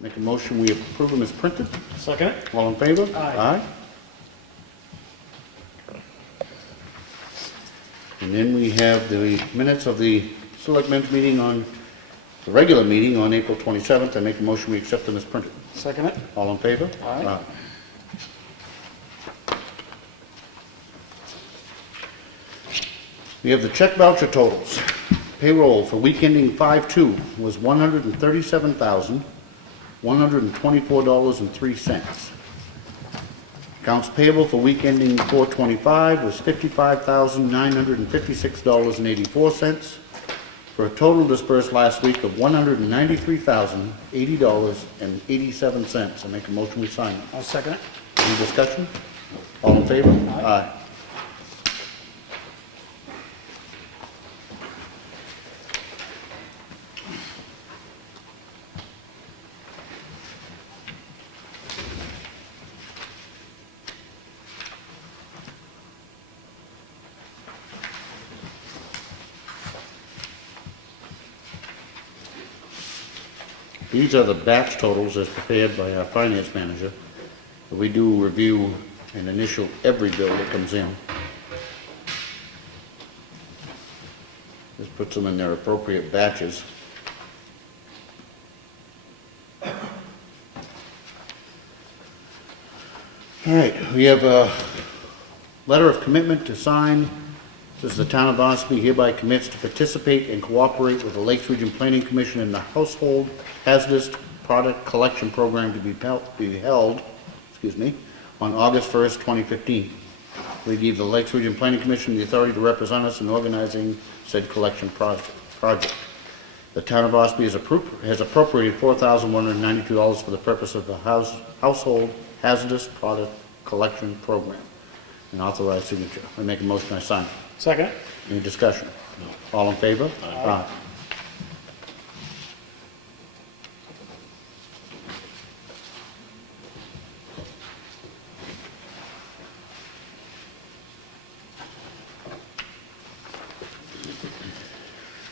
Make a motion, we approve them as printed. Second. All in favor? Aye. And then we have the minutes of the Selectmen's meeting on, the regular meeting on April 27th. I make a motion, we accept them as printed. Second it. All in favor? Aye. We have the check voucher totals. Payroll for week ending 5/2 was $137,124.03. Accounts payable for week ending 4/25 was $55,956.84, for a total dispersed last week of $193,080.87. I make a motion, we sign it. I'll second it. Any discussion? All in favor? Aye. These are the batch totals as prepared by our finance manager. We do review and initial every bill that comes in. This puts them in their appropriate batches. All right, we have a letter of commitment to sign. This is the town of Ossipee hereby commits to participate and cooperate with the Lakes Region Planning Commission in the Household Hazardous Product Collection Program to be held on August 1st, 2015. We give the Lakes Region Planning Commission the authority to represent us in organizing said collection project. The town of Ossipee has appropriated $4,192 for the purpose of the Household Hazardous Product Collection Program. An authorized signature. I make a motion, I sign it. Second. Any discussion? No. All in favor? Aye.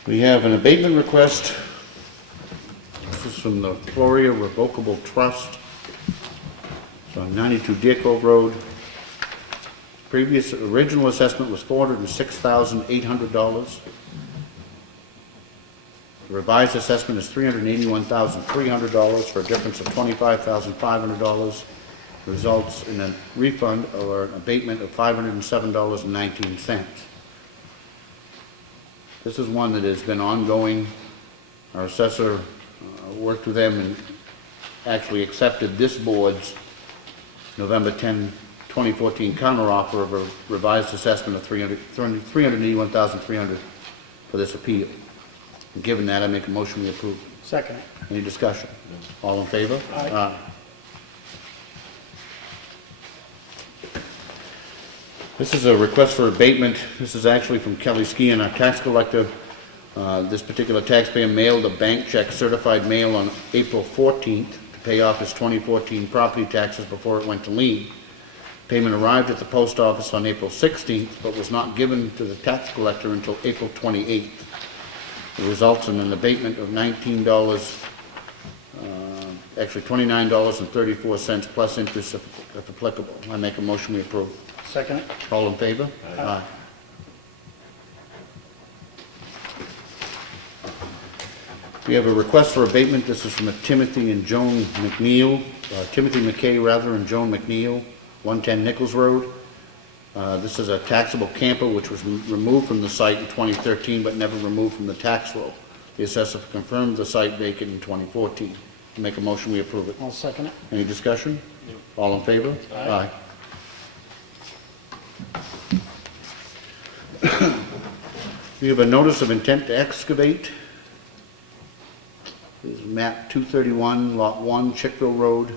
We have an abatement request. This is from the Floria Revocable Trust. It's on 92 Deer Cove Road. Previous original assessment was $406,800. The revised assessment is $381,300 for a difference of $25,500. Results in a refund or an abatement of $507.19. This is one that has been ongoing. Our assessor worked with them and actually accepted this board's November 10, 2014 counteroffer of a revised assessment of $381,300 for this appeal. And given that, I make a motion we approve. Second. Any discussion? All in favor? Aye. This is a request for abatement. This is actually from Kelly Skian, our tax collector. This particular taxpayer mailed a bank check certified mail on April 14th to pay off his 2014 property taxes before it went to lien. Payment arrived at the post office on April 16th, but was not given to the tax collector until April 28th. It results in an abatement of $29.34 plus interest if applicable. I make a motion we approve. Second. All in favor? Aye. We have a request for abatement. This is from Timothy and Joan McNeil, Timothy McKay rather, and Joan McNeil, 110 Nichols Road. This is a taxable camper which was removed from the site in 2013 but never removed from the tax roll. The assessor confirmed the site vacant in 2014. Make a motion we approve it. I'll second it. Any discussion? No. All in favor? Aye. We have a notice of intent to excavate. This is map 231, lot 1, Chickville Road.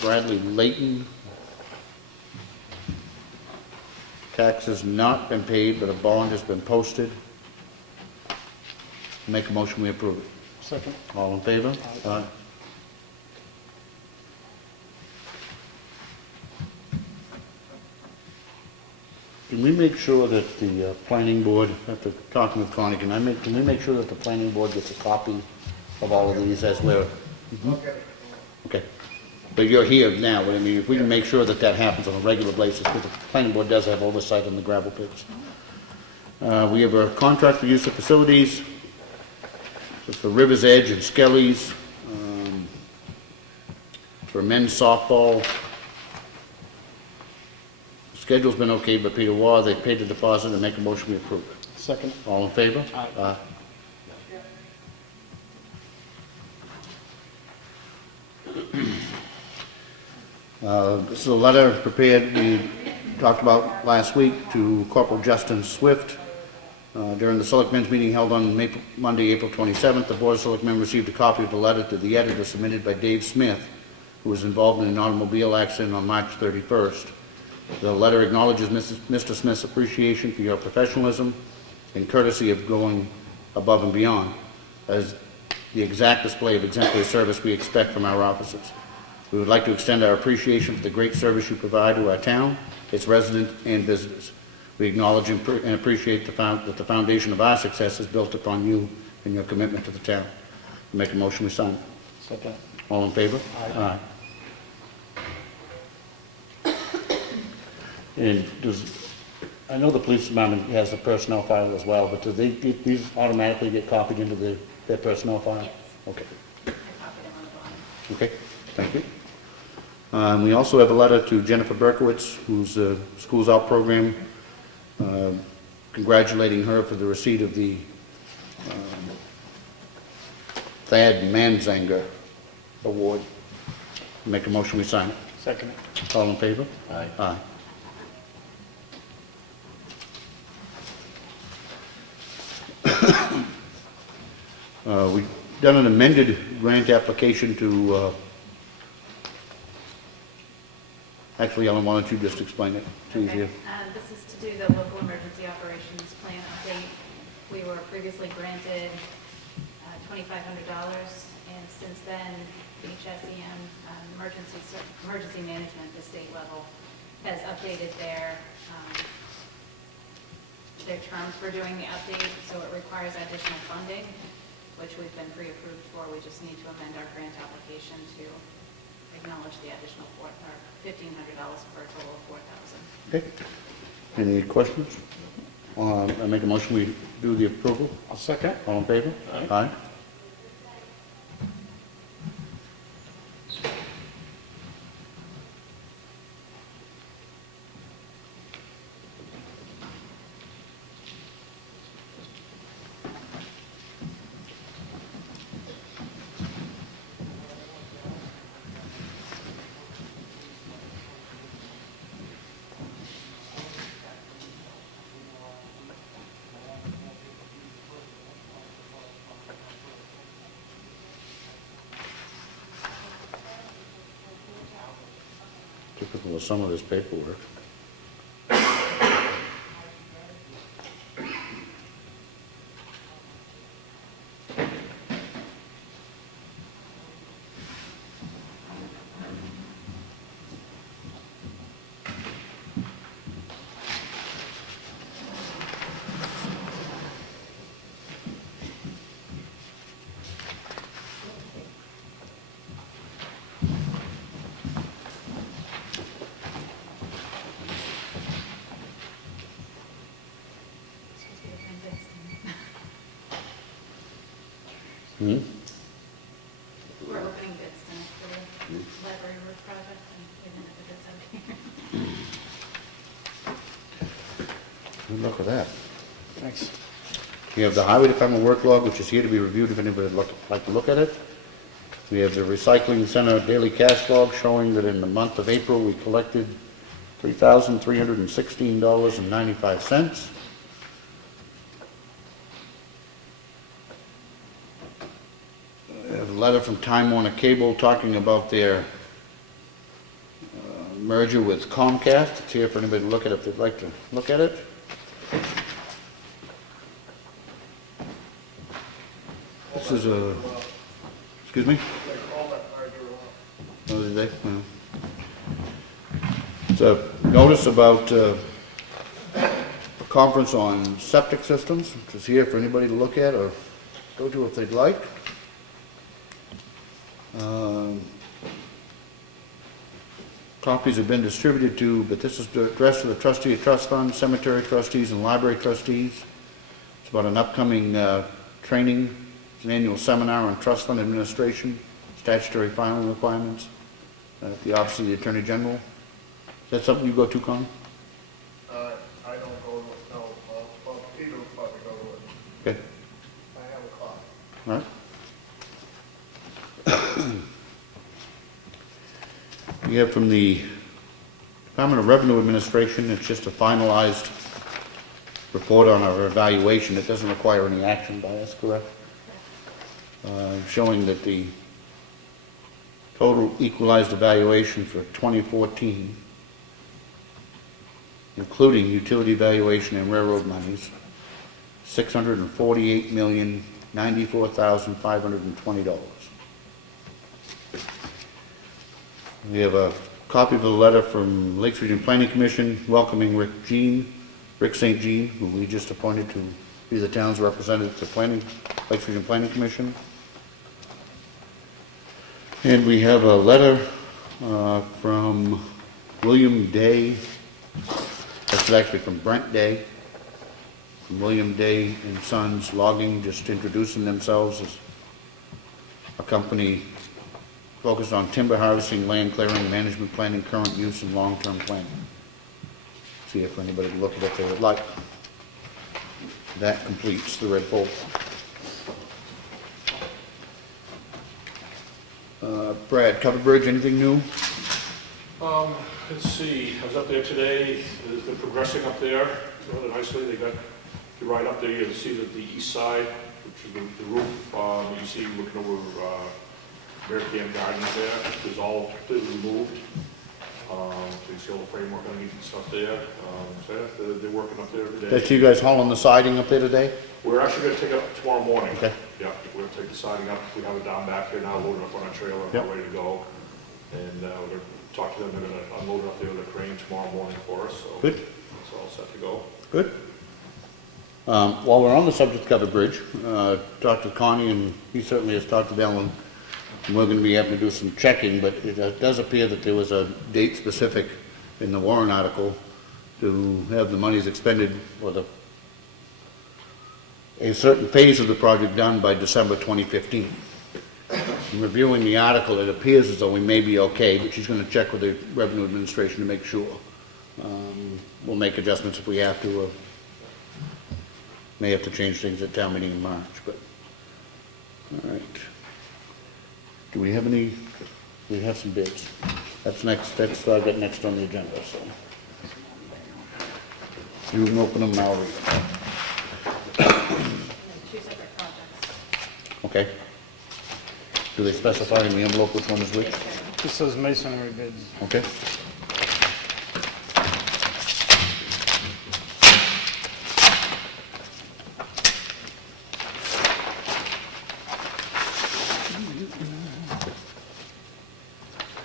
Bradley Layton. Tax has not been paid, but a bond has been posted. Make a motion we approve it. Second. All in favor? Aye. Can we make sure that the planning board, after talking with Connie, can we make sure that the planning board gets a copy of all of these as we're... Okay. But you're here now, but I mean, if we can make sure that that happens on a regular basis, because the planning board does have oversight on the gravel pits. We have a contract for use of facilities. It's for River's Edge and Skelly's, for men's softball. The schedule's been okay, but Peter Waugh, they paid the deposit and make a motion we approve it. Second. All in favor? Aye. This is a letter prepared, we talked about last week, to Corporal Justin Swift. During the Selectmen's meeting held on Monday, April 27th, the Board of Selectmen received a copy of the letter to the editor submitted by Dave Smith, who was involved in an automobile accident on March 31st. The letter acknowledges Mr. Smith's appreciation for your professionalism and courtesy of going above and beyond, as the exact display of exemplary service we expect from our officers. We would like to extend our appreciation for the great service you provide to our town, its residents, and visitors. We acknowledge and appreciate that the foundation of our success is built upon you and your commitment to the town. Make a motion, we sign. Second. All in favor? Aye. And I know the police department has the personnel file as well, but do these automatically get copied into their personnel file? Yes. Okay. I copied them on the bottom. Okay, thank you. We also have a letter to Jennifer Berkowitz, who's Schools Out program, congratulating her for the receipt of the Thad Manzanger Award. Make a motion, we sign it. Second. All in favor? Aye. Aye. We've done an amended grant application to, actually, Ellen, why don't you just explain it? It's easier. This is to do the local emergency operations plan update. We were previously granted $2,500, and since then, HSEM, emergency management at the state level, has updated their terms for doing the update, so it requires additional funding, which we've been pre-approved for. We just need to amend our grant application to acknowledge the additional $1,500 for a total of $4,000. Okay. Any questions? I make a motion, we do the approval. I'll second. All in favor? Aye. Aye. Typical of some of this paperwork. Hmm? We're opening bids tonight for the library roof project, and we didn't have the bids out here. Good luck with that. Thanks. We have the Highway Department work log, which is here to be reviewed if anybody would like to look at it. We have the Recycling Center daily cash log showing that in the month of April, we collected $3,316.95. We have a letter from Time Warner Cable talking about their merger with Comcast. It's here for anybody to look at if they'd like to look at it. This is a, excuse me? Oh, did they? No. It's a notice about a conference on septic systems, which is here for anybody to look at or go to if they'd like. Copies have been distributed to, but this is addressed to the trustee of trust funds, cemetery trustees, and library trustees. It's about an upcoming training. It's an annual seminar on trust fund administration, statutory filing requirements at the Office of the Attorney General. Is that something you go to, Con? I don't go to it, no. Well, Peter will probably go to it. Okay, I have a copy. all right. We have from the Department of Revenue Administration, it's just a finalized report on our evaluation. It doesn't require any action by us, correct? Showing that the total equalized evaluation for 2014, including utility valuation and railroad monies, $648,094,520. We have a copy of the letter from Lakes Region Planning Commission welcoming Rick St. Jean, who we just appointed to be the town's representative to Lakes Region Planning Commission. And we have a letter from William Day. That's actually from Brent Day. From William Day and Sons Logging, just introducing themselves as a company focused on timber harvesting, land clearing, management planning, current use, and long-term planning. See if anybody can look at it if they would like. That completes the red folder. Brad, covered bridge, anything new? Let's see, I was up there today, they're progressing up there rather nicely. They got, you ride up there, you'll see that the east side, which is the roof, you see looking over Bear Camp Gardens there, is all completely removed. So you see all the framework underneath and stuff there. So yeah, they're working up there today. That's you guys hauling the siding up there today? We're actually going to take it up tomorrow morning. Okay. Yeah, we're going to take the siding up. We have it down back here now, loaded up on a trailer, Yep. ready to go. And we're going to talk to them. They're going to unload it up there with a crane tomorrow morning for us. So Good. it's all set to go. Good. While we're on the subject of covered bridge, talked to Connie, and he certainly has talked to Ellen. And we're going to be having to do some checking, but it does appear that there was a date specific in the warrant article to have the monies expended or a certain phase of the project done by December 2015. In reviewing the article, it appears as though we may be okay, but she's going to check with the Revenue Administration to make sure. We'll make adjustments if we have to, or may have to change things at town meeting in March, but, all right. Do we have any, we have some bids. That's next, that's what I got next on the agenda, so. You can open them now, read them. Two separate projects. Okay. Do they specify in the envelope which one is which? This says masonry bids. Okay.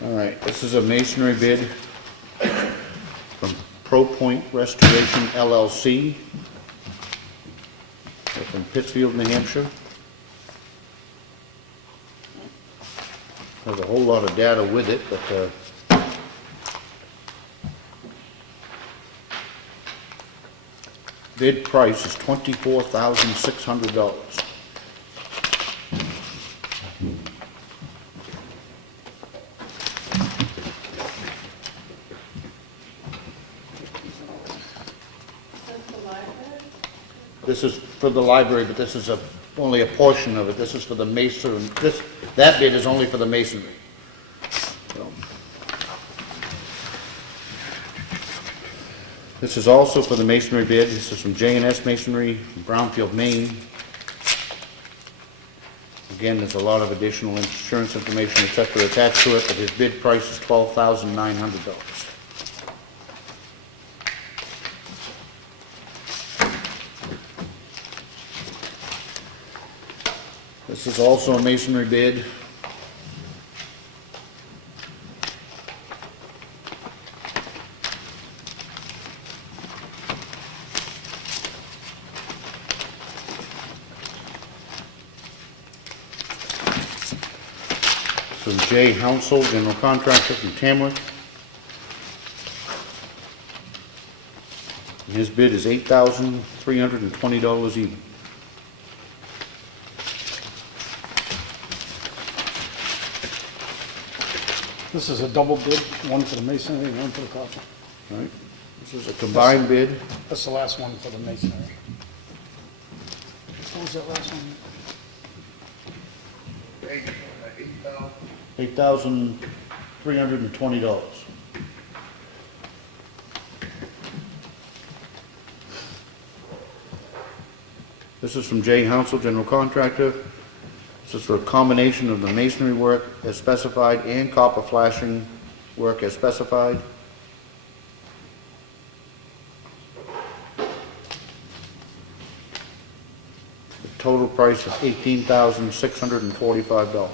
All right, this is a masonry bid from Pro Point Restoration LLC. They're from Pittsfield, New Hampshire. There's a whole lot of data with it, but bid price is $24,600. This is for the library, but this is only a portion of it. This is for the mason. That bid is only for the masonry. So. This is also for the masonry bid. This is from J&S Masonry, Brownfield, Maine. Again, there's a lot of additional insurance information, et cetera, attached to it, but his bid price is $12,900. This is also a masonry bid. from Jay Hounsel, general contractor from Tamworth. And his bid is $8,320 even. This is a double bid, one for the masonry and one for the copper. All right, this is a combined bid. That's the last one for the masonry. What was that last one? $8,320. This is from Jay Hounsel, general contractor. This is for a combination of the masonry work as specified and copper flashing work as specified. The total price of $18,645.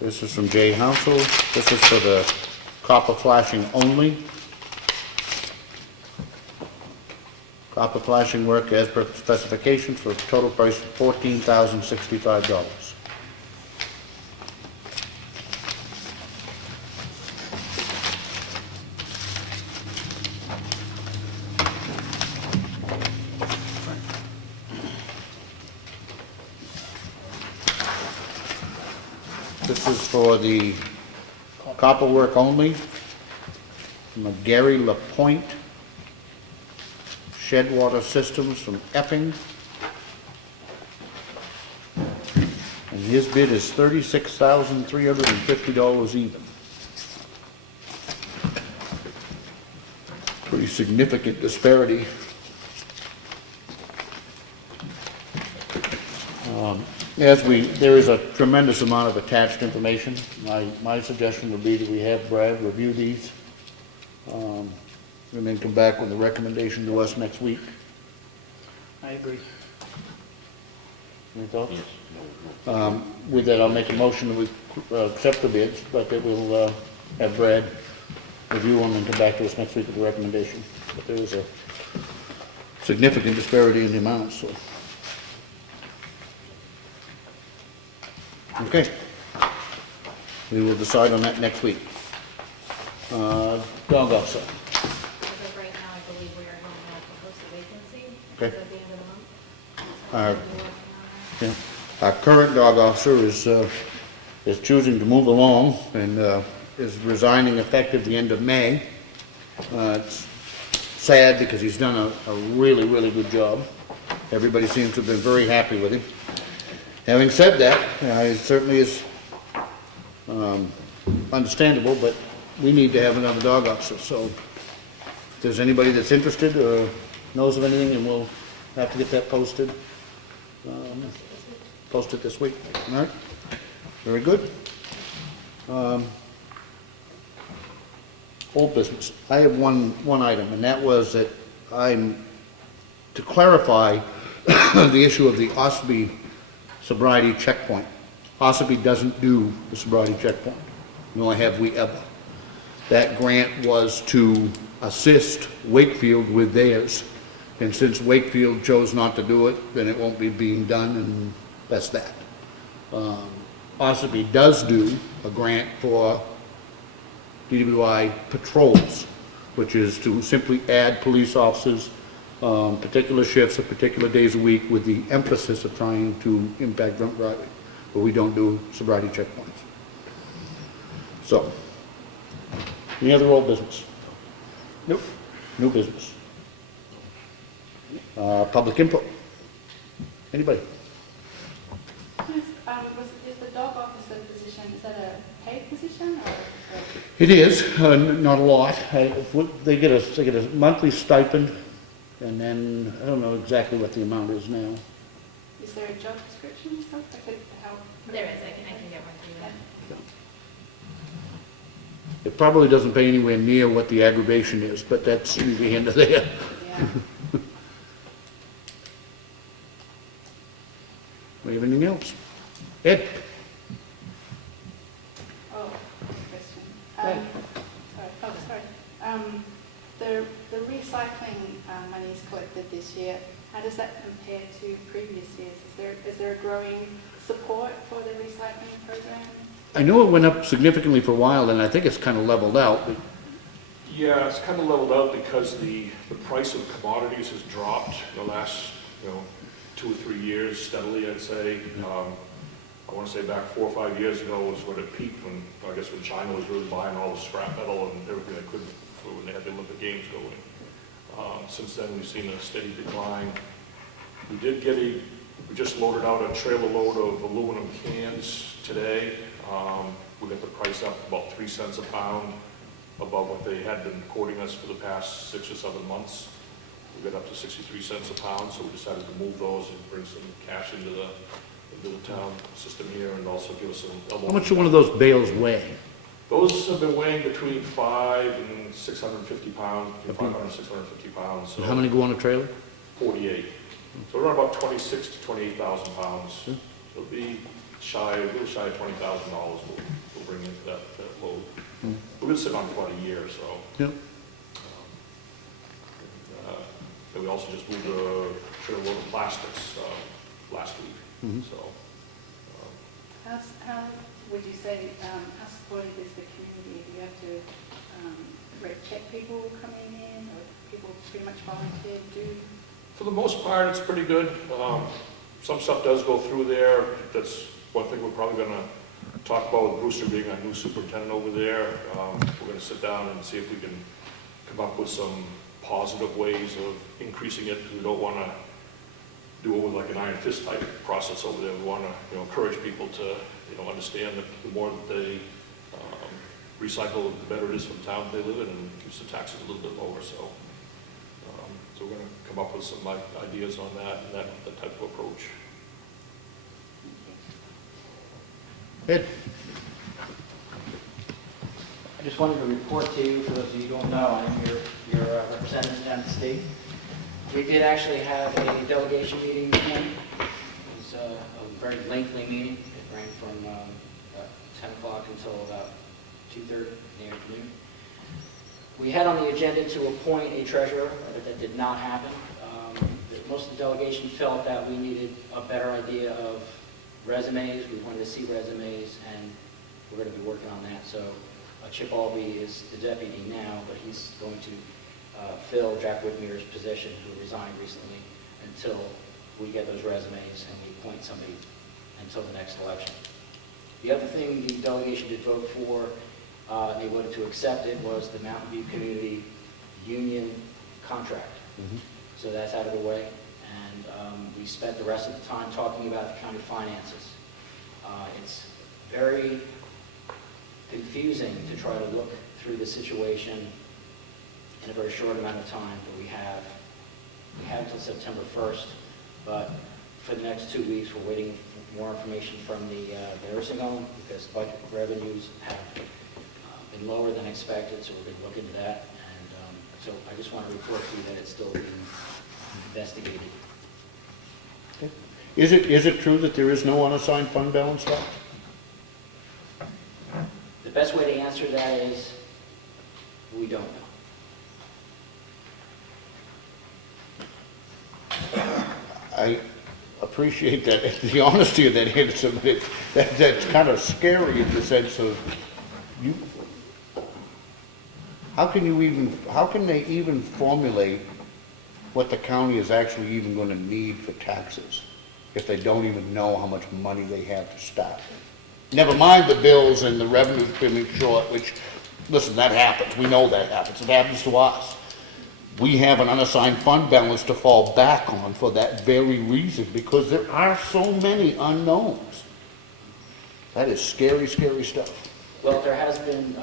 This is from Jay Hounsel. This is for the copper flashing only. Copper flashing work as per specifications for a total price of $14,065. This is for the copper work only, from Gary LaPointe, Shed Water Systems from Epping. And his bid is $36,350 even. Pretty significant disparity. There is a tremendous amount of attached information. My suggestion would be that we have Brad review these, and then come back with a recommendation to us next week. I agree. Any thoughts? With that, I'll make a motion that we accept the bids, but that we'll have Brad review them and come back to us next week with a recommendation. But there is a significant disparity in the amounts, so. Okay. We will decide on that next week. Dog officer. As of right now, I believe we are going to have to post a vacancy Okay. at the end of the month. So All right. we'll be working on that. Yeah. Our current dog officer is choosing to move along and is resigning effective the end of May. It's sad because he's done a really, really good job. Everybody seems to have been very happy with him. Having said that, it certainly is understandable, but we need to have another dog officer. So if there's anybody that's interested or knows of anything, and we'll have to get that posted. Post it this week. All right? Very good. Old business. I have one item, and that was that to clarify the issue of the Ossipee sobriety checkpoint. Ossipee doesn't do the sobriety checkpoint, nor have we ever. That grant was to assist Wakefield with theirs, and since Wakefield chose not to do it, then it won't be being done, and that's that. Ossipee does do a grant for DWI patrols, which is to simply add police officers, particular shifts at particular days a week with the emphasis of trying to impact drunk driving, but we don't do sobriety checkpoints. So, any other old business? Nope. New business? Public input? Anybody? Is the dog officer position, is that a paid position or? It is, not a lot. They get a monthly stipend, and then, I don't know exactly what the amount is now. Is there a job description or something that could help? There is, I can get one for you. It probably doesn't pay anywhere near what the aggravation is, but that's the end of there. Yeah. We have anything else? Ed? Oh, question. ahead. Sorry. The recycling monies collected this year, how does that compare to previous years? Is there a growing support for the recycling program? I know it went up significantly for a while, and I think it's kind of leveled out, but Yeah, it's kind of leveled out because the price of commodities has dropped the last, 2 or 3 years steadily, I'd say. I want to say back 4 or 5 years ago was when it peaked, when China was really buying all the scrap metal and everything they could when they had the Olympic Games going. Since then, we've seen a steady decline. We just loaded out a trailer load of aluminum cans today. We got the price up about 3 cents a pound above what they had been quoting us for the past 6 or 7 months. We got up to 63 cents a pound, so we decided to move those and bring some cash into the town system here and also give us some. how much do one of those bales weigh? Those have been weighing between 5 and 650 pounds, 500 and 650 pounds. So And how many go on a trailer? 48. So around about 26 to 28,000 pounds. Hmm. It'll be a little shy of $20,000 we'll bring into that load. Hmm. We've been sitting on it for about a year, so. Yep. And we also just moved a trailer load of plastics last week, Mhm. so. How would you say, how supportive is the community? Do you have to rate check people coming in, or people pretty much volunteer to do? For the most part, it's pretty good. Some stuff does go through there. That's one thing we're probably going to talk about with Brewster being our new superintendent over there. We're going to sit down and see if we can come up with some positive ways of increasing it, because we don't want to do it with like an iron fist type process over there. We want to encourage people to understand that the more that they recycle, the better it is for the town they live in, and keeps the taxes a little bit lower. So we're going to come up with some ideas on that and that type of approach. Ed? I just wanted to report to you, for those of you who don't know, I'm your representative down the state. We did actually have a delegation meeting this morning. It was a very lengthy meeting. It ran from 10 o'clock until about 2:30 in the afternoon. We had on the agenda to appoint a treasurer, but that did not happen. Most of the delegation felt that we needed a better idea of resumes. We wanted to see resumes, and we're going to be working on that. So Chip Albee is the deputy now, but he's going to fill Jack Whitmer's position, who resigned recently, until we get those resumes and we appoint somebody until the next election. The other thing the delegation did vote for, they voted to accept it, was the Mountain View Community Union contract. Mm-hmm. So that's out of the way, and we spent the rest of the time talking about the county finances. It's very confusing to try to look through the situation in a very short amount of time, but we have until September 1st, but for the next 2 weeks, we're waiting for more information from the nursing home, because budget revenues have been lower than expected, so we're going to look into that. And so I just want to report to you that it's still being investigated. Okay. Is it true that there is no unassigned fund balance left? The best way to answer that is, we don't know. I appreciate that, the honesty of that answer, but that's kind of scary in the sense of, how can they even formulate what the county is actually even going to need for taxes if they don't even know how much money they have to start? Never mind the bills and the revenue coming short, which, listen, that happens. We know that happens. It happens to us. We have an unassigned fund balance to fall back on for that very reason, because there are so many unknowns. That is scary, scary stuff. Well, there has been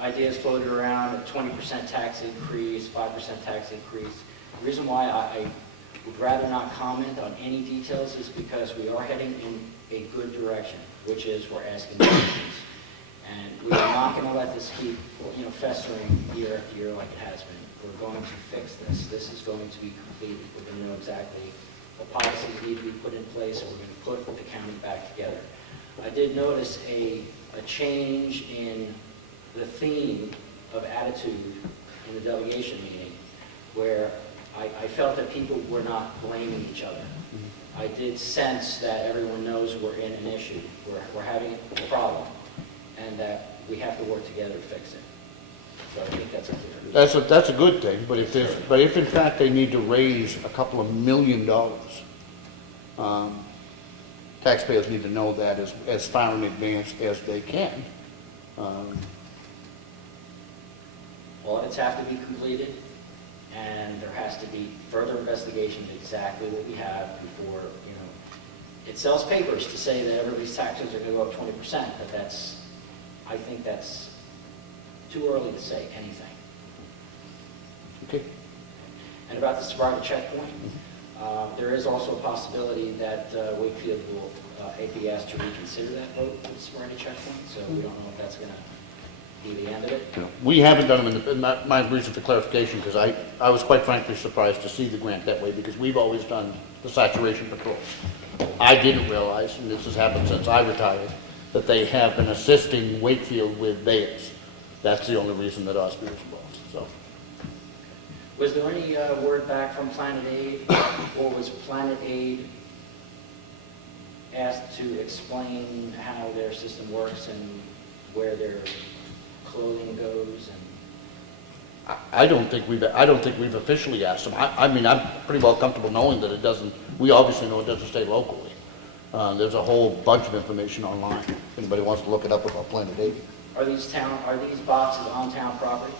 ideas floated around, a 20% tax increase, 5% tax increase. The reason why I would rather not comment on any details is because we are heading in a good direction, which is we're asking questions. And we are not going to let this keep festering year after year like it has been. We're going to fix this. This is going to be completed. We're going to know exactly the policies need to be put in place, and we're going to put the county back together. I did notice a change in the theme of attitude in the delegation meeting, where I felt that people were not blaming each other. I did sense that everyone knows we're in an issue, we're having a problem, and that we have to work together to fix it. So I think that's a clear. That's a good thing, but if in fact they need to raise a couple of $1 million, taxpayers need to know that as far in advance as they can. Audits have to be completed, and there has to be further investigation of exactly what we have before, it sells papers to say that everybody's taxes are going to go up 20%, but I think that's too early to say anything. Okay. And about the sobriety checkpoint, there is also a possibility that Wakefield will be asked to reconsider that vote for the sobriety checkpoint, so we don't know if that's going to be the end of it. We haven't done them in my reason for clarification, because I was quite frankly surprised to see the grant that way, because we've always done the saturation patrols. I didn't realize, and this has happened since I retired, that they have been assisting Wakefield with bails. That's the only reason that Ossipee was involved, so. Was there any word back from Planet Aid, or was Planet Aid asked to explain how their system works and where their clothing goes? And I don't think we've officially asked them. I mean, I'm pretty well comfortable knowing that it doesn't, we obviously know it doesn't stay locally. There's a whole bunch of information online. If anybody wants to look it up about Planet Aid. are these boxes on town property?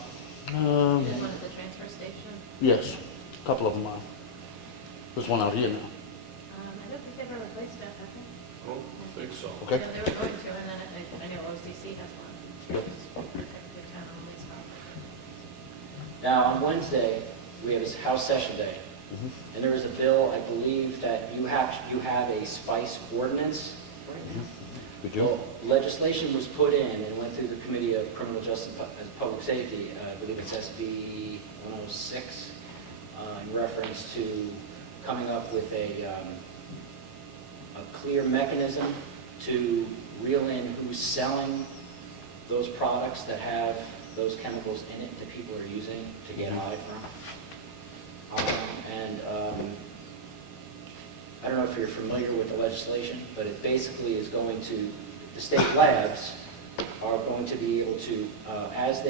There's one at the transfer station. Yes, a couple of them are. There's one out here now. I don't think they've ever replaced that, have they? I don't think so. Okay. Yeah, they were going to, and then I know OCC has one. Yep. Protective town only stuff. Now, on Wednesday, we have a House Session Day, and there is a bill, I believe, that you have a spice ordinance. We do? Well, legislation was put in and went through the Committee of Criminal Justice and Public Safety, I believe it's SB 106, in reference to coming up with a clear mechanism to reel in who's selling those products that have those chemicals in it that people are using to get high from. I don't know if you're familiar with the legislation, but it basically is going to, the state labs are going to be able to, as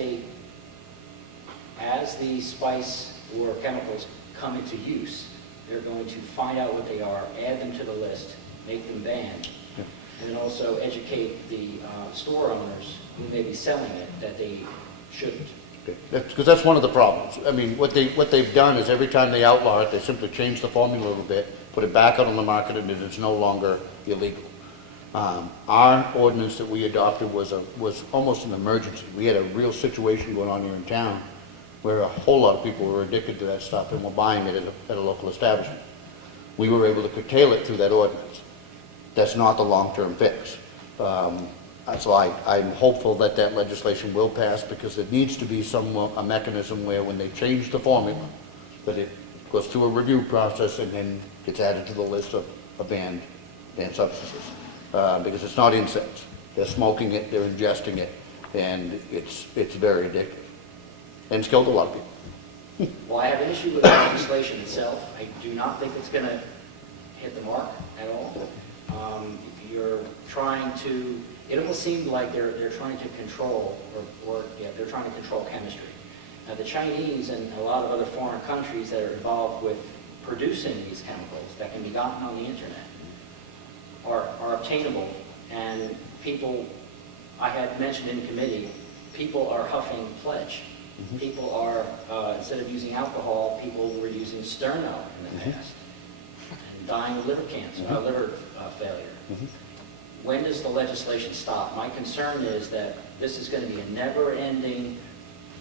the spice or chemicals come into use, they're going to find out what they are, add them to the list, make them banned, and then also educate the store owners who may be selling it that they shouldn't. Because that's one of the problems. I mean, what they've done is every time they outlaw it, they simply change the formula a little bit, put it back out on the market, and it is no longer illegal. Our ordinance that we adopted was almost an emergency. We had a real situation going on here in town where a whole lot of people were addicted to that stuff and were buying it at a local establishment. We were able to curtail it through that ordinance. That's not the long-term fix. So I'm hopeful that that legislation will pass, because there needs to be a mechanism where when they change the formula, that it goes through a review process and then gets added to the list of banned substances. Because it's not incense. They're smoking it, they're ingesting it, and it's very addictive. And it's killed a lot of people. Well, I have an issue with the legislation itself. I do not think it's going to hit the mark at all. You're trying to, it almost seemed like they're trying to control, they're trying to control chemistry. Now, the Chinese and a lot of other foreign countries that are involved with producing these chemicals that can be gotten on the internet are obtainable, and people, I had mentioned in committee, people are huffing pledge. People are, instead of using alcohol, people were using Sterno in the past, and dying of liver cancer, liver failure. When does the legislation stop? My concern is that this is going to be a never-ending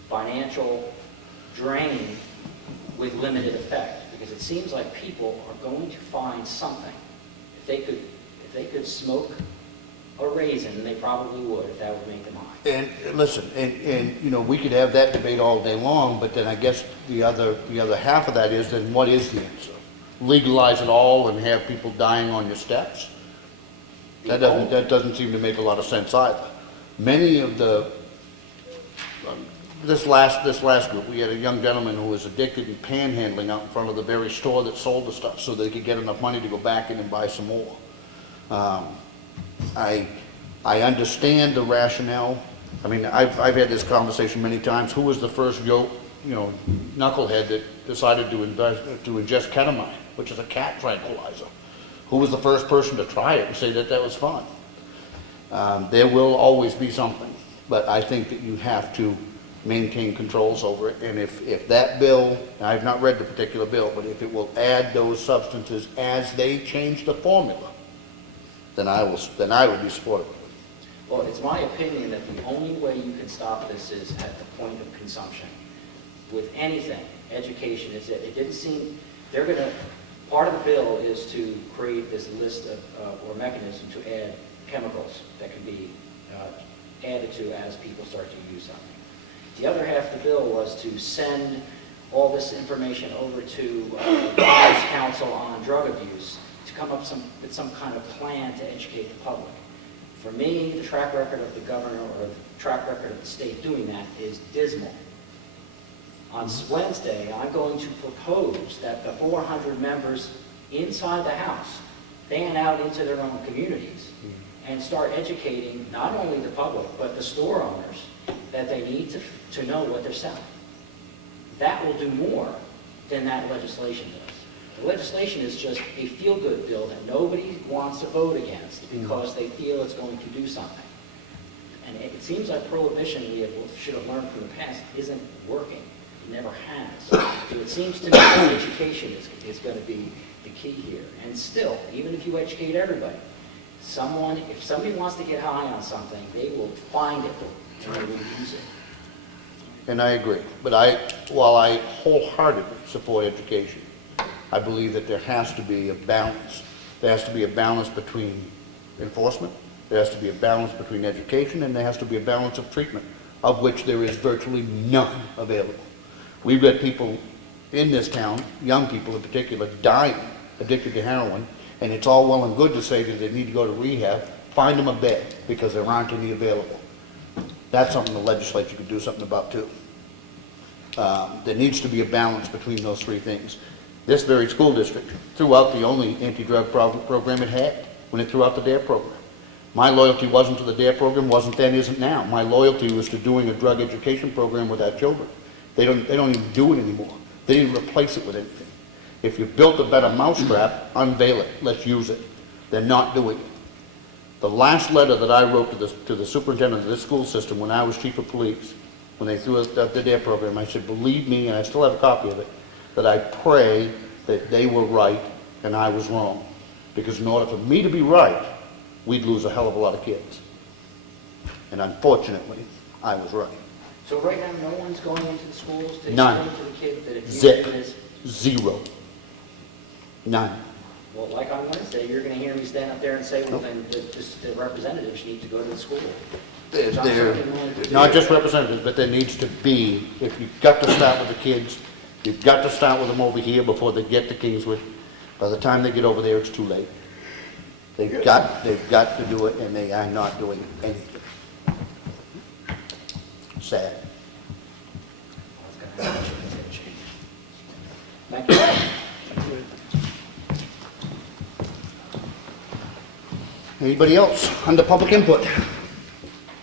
financial drain with limited effect, because it seems like people are going to find something. If they could smoke a raisin, they probably would, if that would make them high. And listen, and we could have that debate all day long, but then I guess the other half of that is, then what is the answer? legalize it all and have people dying on your steps. That doesn't seem to make a lot of sense either. Many of the, this last group, we had a young gentleman who was addicted and panhandling out in front of the very store that sold the stuff so they could get enough money to go back in and buy some more. I understand the rationale. I mean, I've had this conversation many times. Who was the first knucklehead that decided to ingest ketamine, which is a cat tranquilizer? Who was the first person to try it and say that that was fun? There will always be something, but I think that you have to maintain controls over it. And if that bill, and I've not read the particular bill, but if it will add those substances as they change the formula, then I would be supportive. Well, it's my opinion that the only way you can stop this is at the point of consumption. With anything, education, is that it didn't seem, they're going to, part of the bill is to create this list of, or mechanism to add chemicals that can be added to as people start to use something. The other half of the bill was to send all this information over to the House Council on Drug Abuse to come up with some kind of plan to educate the public. For me, the track record of the governor or the track record of the state doing that is dismal. On Wednesday, I'm going to propose that the 400 members inside the House fan out into their own communities and start educating not only the public, but the store owners that they need to know what they're selling. That will do more than that legislation does. The legislation is just a feel-good bill that nobody wants to vote against because they feel it's going to do something. And it seems like prohibition, should have learned from the past, isn't working. It never has. So it seems to me that education is going to be the key here. And still, even if you educate everybody, if somebody wants to get high on something, they will find it and they will use it. And I agree. But while I wholeheartedly support education, I believe that there has to be a balance. There has to be a balance between enforcement, there has to be a balance between education, and there has to be a balance of treatment, of which there is virtually none available. We've got people in this town, young people in particular, dying, addicted to heroin, and it's all well and good to say that they need to go to rehab. Find them a bed, because there aren't any available. That's something the legislature could do something about too. There needs to be a balance between those three things. This very school district threw out the only anti-drug program it had when it threw out the DARE program. My loyalty wasn't to the DARE program, wasn't then, isn't now. My loyalty was to doing a drug education program with our children. They don't even do it anymore. They didn't replace it with anything. If you built a better mousetrap, unveil it. Let's use it. They're not doing it. The last letter that I wrote to the superintendent of this school system when I was chief of police, when they threw out the DARE program, I said, believe me, and I still have a copy of it, that I pray that they were right and I was wrong. Because in order for me to be right, we'd lose a hell of a lot of kids. And unfortunately, I was right. So right now, no one's going into the schools to None. explain to the kids that if you Zip. do this, Zero. None. well, like on Wednesday, you're going to hear me stand up there and say, well, then the representatives need to go to the school. They're certainly willing to do not it. just representatives, but there needs to be, if you've got to start with the kids, you've got to start with them over here before they get to Kingswood. By the time they get over there, it's too late. They've got to do it, and they are not doing anything. Sad. Thank you. Anybody else under public input?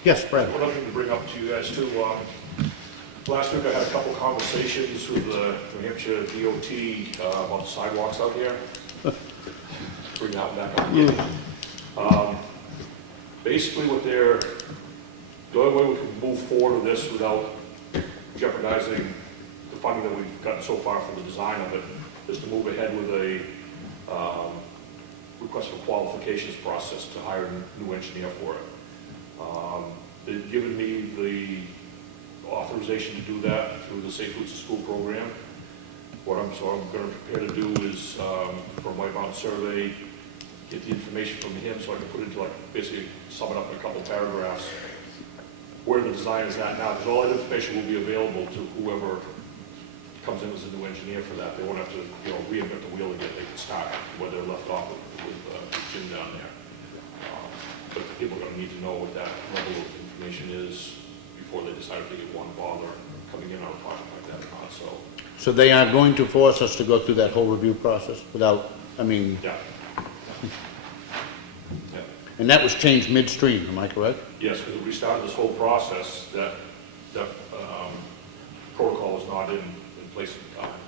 Yes, Brad. One other thing to bring up to you guys too, last week I had a couple conversations with the New Hampshire DOT about the sidewalks out here. Bring that back up again. Basically the only way we can move forward with this without jeopardizing the funding that we've gotten so far for the design of it is to move ahead with a request for qualifications process to hire a new engineer for it. They've given me the authorization to do that through the Safe Routes to School program. What I'm going to prepare to do is, from White Mountain Survey, get the information from him so I can put it into basically sum it up in a couple paragraphs where the design is at now, because all that information will be available to whoever comes in as a new engineer for that, they won't have to, reinvent the wheel again, they can start where they're left off with Jim down there. But the people are gonna need to know what that level of information is before they decide if they want to bother coming in on a project like that or not, so, So they are going to force us to go through that whole review process without, I mean, yeah. Yeah. and that was changed midstream, am I correct? Yes, because we started this whole process, that protocol was not in place at the time.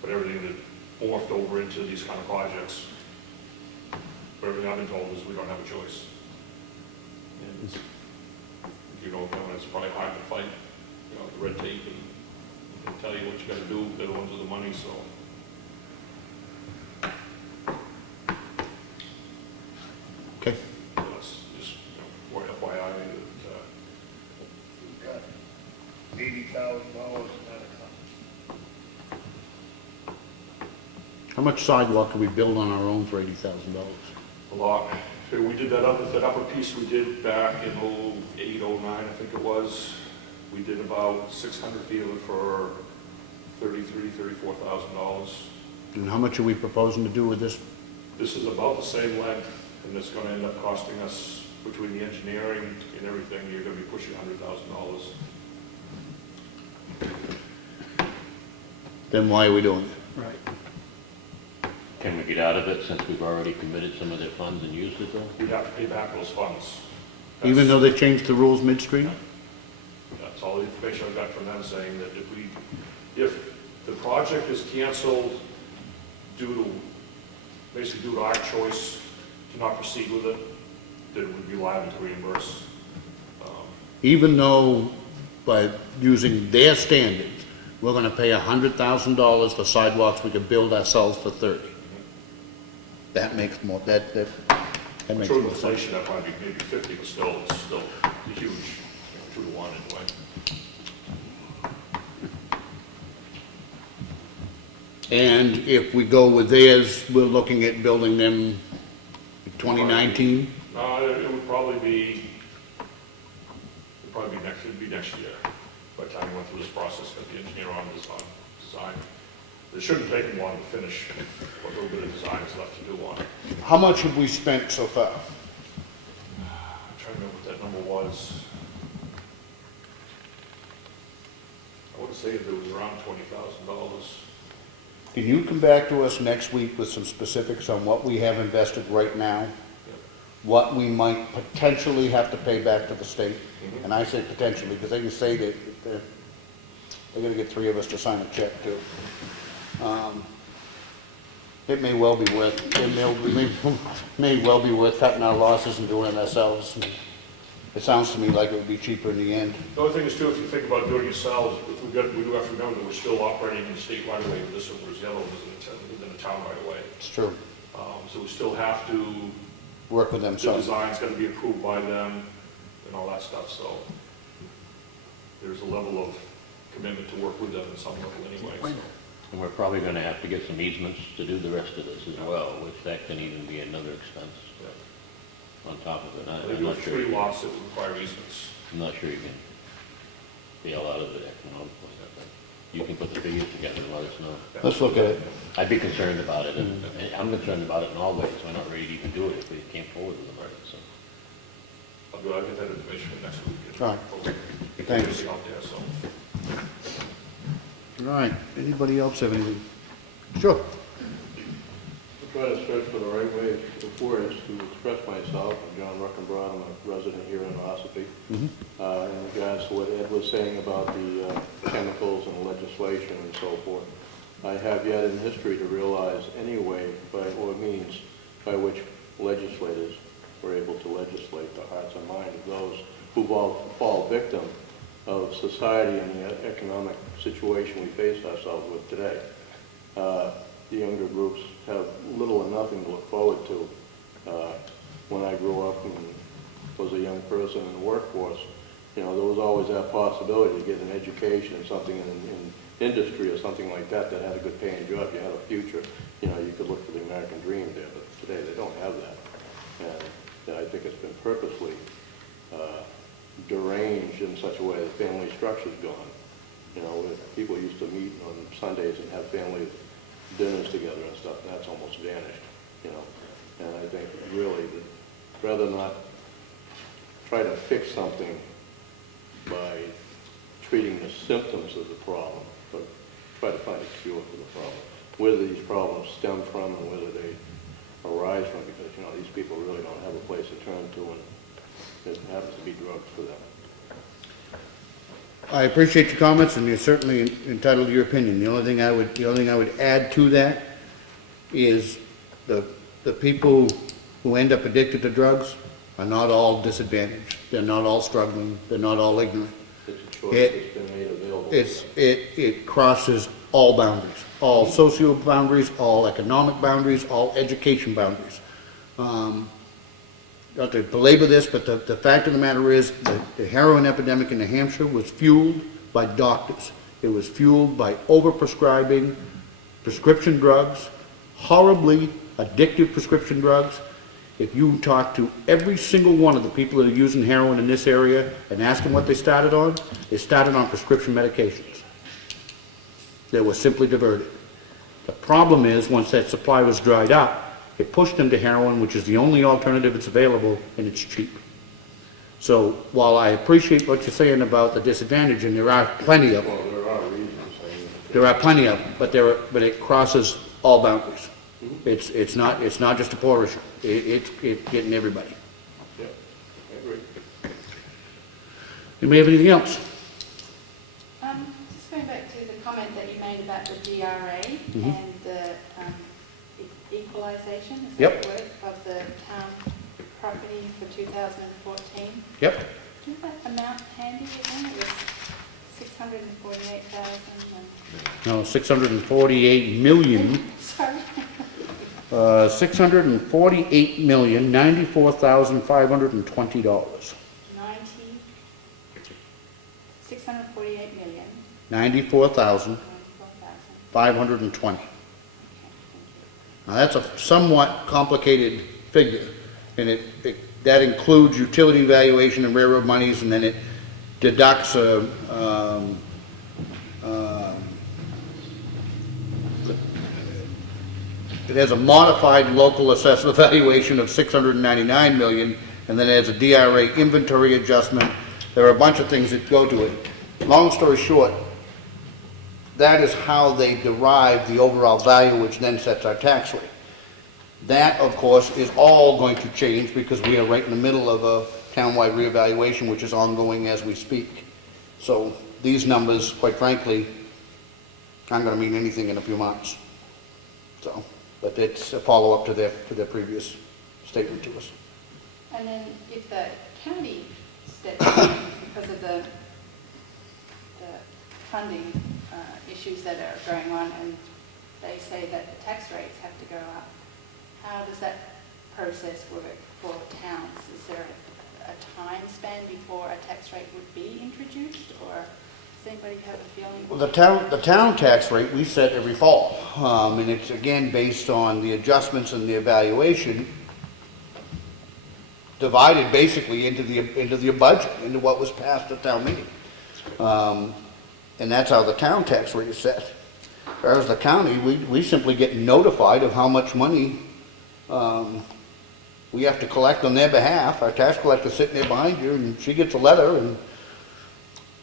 But everything that morphed over into these kind of projects, but everything I've been told is we don't have a choice. And if you know Kevin, it's probably hard to fight, the red tape and tell you what you gotta do, they're the ones with the money, so. Okay. That's just, for FYI, that, We've got $80,000 in that account. How much sidewalk can we build on our own for $80,000? a lot. So we did that upper piece we did back in 08, 09, I think it was. We did about 600 feet of it for $34,000. And how much are we proposing to do with this? This is about the same length, and it's gonna end up costing us, between the engineering and everything, you're gonna be pushing $100,000. Then why are we doing it? Right. Can we get out of it since we've already committed some of their funds and used it though? We'd have to pay back those funds. Even though they changed the rules midstream? That's all the information I got from them, saying that if the project is canceled basically due to our choice to not proceed with it, then we'd be liable to reimburse. Even though by using their standards, we're gonna pay $100,000 for sidewalks we could build ourselves for 30. That makes more, that makes True more sense. inflation, that might be maybe 50, but still, it's still a huge, 2 to 1 anyway. And if we go with theirs, we're looking at building them 2019? It would probably be, it'd be next year, by the time we went through this process, got the engineer on design. It shouldn't take them long to finish what little bit of design is left to do on it. How much have we spent so far? I'm trying to remember what that number was. I would say that it was around $20,000. Can you come back to us next week with some specifics on what we have invested right now? What we might potentially have to pay back to the state? And I say potentially, because they can say that they're gonna get 3 of us to sign a check too. It may well be worth, may well be worth cutting our losses and doing it ourselves. It sounds to me like it would be cheaper in the end. The other thing is too, if you think about doing it yourselves, we do have to remember that we're still operating in the state right away with this one, whereas the other one was within the town right away. It's true. So we still have to, Work with them the some. design's gotta be approved by them and all that stuff, so there's a level of commitment to work with them at some level anyway. So. And we're probably gonna have to get some easements to do the rest of this as well, which that can even be another expense on top of it. They I'm do not have sure. 3 lots that require easements. I'm not sure you can bail out of it economically. But you can put the figures together and let us know. Let's look at it. I'd be concerned about it, and I'm concerned about it in all ways. We're not ready to even do it if we can't forward with them already, so. I'll get that information next week. All right. Thanks. Out there, so. All right, anybody else have anything? Sure. I'll try to search for the right way before us to express myself. I'm John Ruckenbrod, I'm a resident here in Ossipee. In regards to what Ed was saying about the chemicals and legislation and so forth, I have yet in history to realize any way or means by which legislators were able to legislate the hearts and minds of those who fall victim of society and the economic situation we face ourselves with today. The younger groups have little or nothing to look forward to. When I grew up and was a young person in the workforce, there was always that possibility to get an education and something in industry or something like that that had a good paying job. You had a future. You could look for the American dream there, but today they don't have that. And I think it's been purposely deranged in such a way that family structure's gone. You know, people used to meet on Sundays and have family dinners together and stuff, and that's almost vanished, you know. And I think really, rather not try to fix something by treating the symptoms of the problem, but try to find a cure for the problem. Whether these problems stem from and whether they arise from, because, you know, these people really don't have a place to turn to, and it happens to be drugs for them. I appreciate your comments, and you're certainly entitled to your opinion. The only thing I would add to that is the people who end up addicted to drugs are not all disadvantaged. They're not all struggling. They're not all ignorant. It's a choice that's been made available. It crosses all boundaries, all social boundaries, all economic boundaries, all education boundaries. Not to belabor this, but the fact of the matter is that the heroin epidemic in New Hampshire was fueled by doctors. It was fueled by overprescribing prescription drugs, horribly addictive prescription drugs. If you talk to every single one of the people that are using heroin in this area and ask them what they started on prescription medications. They were simply diverted. The problem is, once that supply was dried up, it pushed them to heroin, which is the only alternative that's available, and it's cheap. So while I appreciate what you're saying about the disadvantage, and there are plenty of them, Well, there are reasons. there are plenty of them, but it crosses all boundaries. It's not just a poor issue. It's getting everybody. Yeah, I agree. Anybody have anything else? Just going back to the comment that you made about the DRA and the equalization, is that Yep. the word, of the town property for 2014. Yep. Do you have that amount handy again? It was 648,000. No, 648 million. Sorry. $648,094,520. 648 million. 94,520. 94,000. Now that's a somewhat complicated figure, and that includes utility valuation and railroad monies, and then it deducts it has a modified local assessed valuation of 699 million, and then it has a DRA inventory adjustment. There are a bunch of things that go to it. Long story short, that is how they derive the overall value, which then sets our tax rate. That, of course, is all going to change because we are right in the middle of a townwide reevaluation, which is ongoing as we speak. So these numbers, quite frankly, aren't going to mean anything in a few months. So, but it's a follow-up to their previous statement to us. And then if the county steps in because of the funding issues that are going on, and they say that the tax rates have to go up, how does that process work for towns? Is there a time span before a tax rate would be introduced, or does anybody have a feeling? Well, the town tax rate we set every fall, and it's again based on the adjustments and the evaluation divided basically into the budget, into what was passed at town meeting. And that's how the town tax rate is set. As far as the county, we simply get notified of how much money we have to collect on their behalf. Our tax collector's sitting there behind you, and she gets a letter,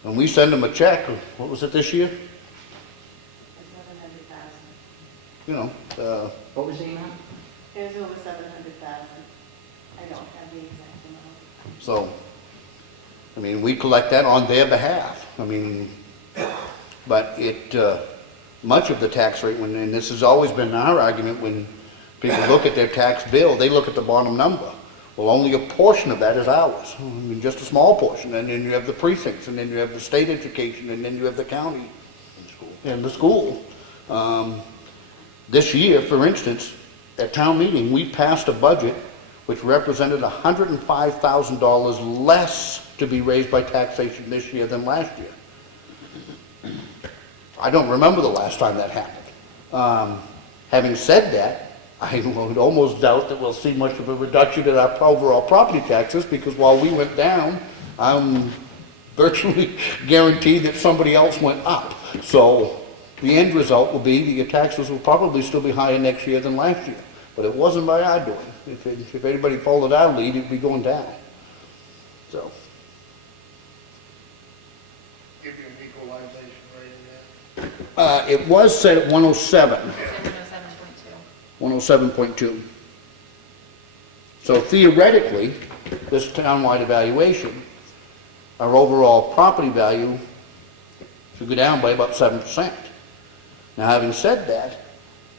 and we send them a check. What was it this year? 700,000. You know, What was the amount? It was over 700,000. I don't have the exact amount. so, I mean, we collect that on their behalf. I mean, but much of the tax rate, and this has always been our argument when people look at their tax bill, they look at the bottom number. Well, only a portion of that is ours. I mean, just a small portion. And then you have the precincts, and then you have the state education, and then you have the county and the school. This year, for instance, at town meeting, we passed a budget which represented $105,000 less to be raised by taxation this year than last year. I don't remember the last time that happened. Having said that, I would almost doubt that we'll see much of a reduction in our overall property taxes, because while we went down, virtually guarantee that somebody else went up. So the end result will be that your taxes will probably still be higher next year than last year. But it wasn't by our doing. If anybody followed our lead, it'd be going down. So, Give you an equalization rate there. it was set at 107, 107.2. 107.2. So theoretically, this townwide evaluation, our overall property value should go down by about 7%. Now, having said that,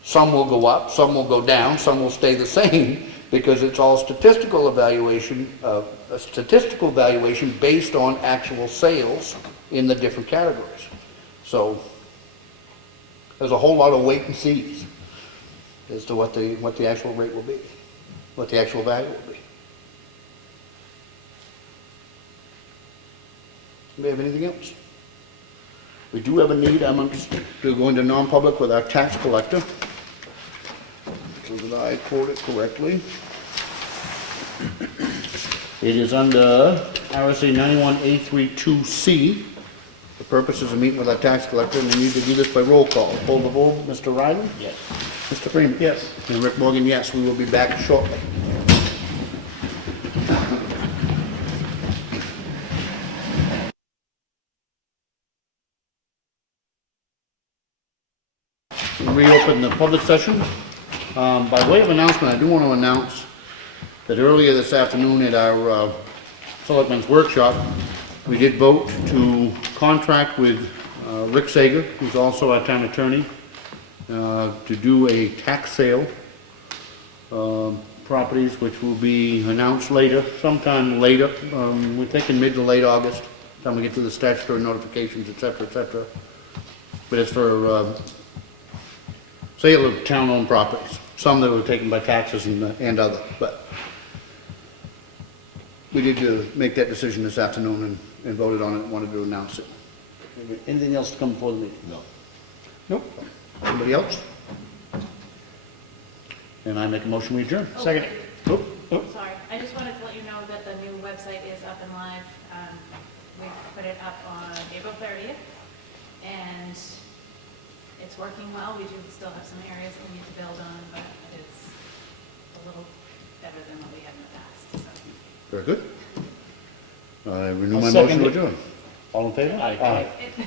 some will go up, some will go down, some will stay the same, because it's all statistical evaluation, a statistical valuation based on actual sales in the different categories. So there's a whole lot of wait and sees as to what the actual rate will be, what the actual value will be. Do we have anything else? We do have a need, to go into non-public with our tax collector, so that I quote it correctly. It is under RSA 91A32C. The purpose is a meeting with our tax collector, and we need to do this by roll call. Hold the roll, Mr. Riley? Yes. Mr. Freeman? Yes. And Rick Morgan, yes. We will be back shortly. Reopen the public session. By way of announcement, I do want to announce that earlier this afternoon at our Selectmen's Workshop, we did vote to contract with Rick Sager, who's also our town attorney, to do a tax sale properties, which will be announced later, sometime later. We're thinking mid to late August, time we get to the statutory notifications, et cetera, et cetera. But it's for sale of town-owned properties, some that were taken by taxes and others, but we did make that decision this afternoon and voted on it and wanted to announce it. Anything else to come before the meeting? No. Nope. Anybody else? And I make a motion we adjourn. Oh, Second. Oop, oop. Sorry, I just wanted to let you know that the new website is up and live. We put it up on April 30th, and it's working well. We do still have some areas that we need to build on, but it's a little better than what we had in the past, so. Very good. I renew I'll my second motion to it. adjourn. All in favor? Aye. It-